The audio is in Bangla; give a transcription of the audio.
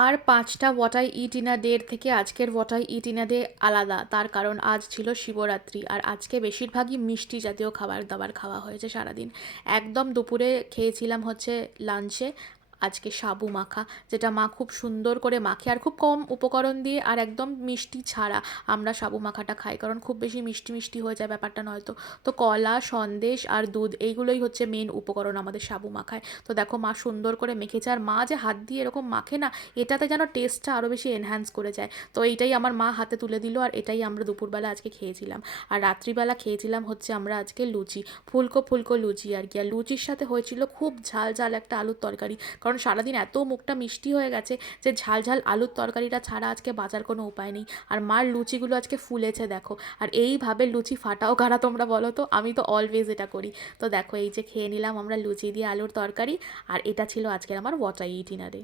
আর ৫টা what I it in a day এর থেকে আজকের what I it in a day আলাদা। তার কারণ আজ ছিল শিবরাত্রি, আর আজকে বেশিরভাগই মিষ্টি জাতীয় খাবার দাবার খাওয়া হয়েছে সারাদিন। একদম দুপুরে খেয়েছিলাম হচ্ছে লাঞ্চে আজকে সাবু মাখা, যেটা মা খুব সুন্দর করে মাখে আর খুব কম উপকরণ দিয়ে, আর একদম মিষ্টি ছাড়া আমরা সাবু মাখাটা খাই, কারণ খুব বেশি মিষ্টি মিষ্টি হয়ে যায় ব্যাপারটা নয়তো। তো কলা, সন্দেশ আর দুধ এইগুলোই হচ্ছে মেন উপকরণ আমাদের সাবু মাখায়। তো দেখো মা সুন্দর করে মেখেছে, আর মা যে হাত দিয়ে এরকম মাখে না, এটাতে যেন টেস্টটা আরও বেশি এনহ্যান্স করে যায়। তো এইটাই আমার মা হাতে তুলে দিল, আর এটাই আমরা দুপুরবেলা আজকে খেয়েছিলাম। আর রাত্রিবেলা খেয়েছিলাম হচ্ছে আমরা আজকে লুচি, ফুলকো ফুলকো লুচি আর কি। আর লুচির সাথে হয়েছিল খুব ঝাল ঝাল একটা আলুর তরকারি, কারণ সারাদিন এত মুখটা মিষ্টি হয়ে গেছে যে ঝাল ঝাল আলুর তরকারিটা ছাড়া আজকে বাঁচার কোনো উপায় নেই। আর মার লুচিগুলো আজকে ফুলেছে দেখো। আর এইভাবে লুচি ফাটাও কারা তোমরা বলো তো? আমি তো অলওয়েজ এটা করি। তো দেখো এই যে খেয়ে নিলাম আমরা লুচি দিয়ে আলুর তরকারি, আর এটা ছিল আজকের আমার what I it in a day.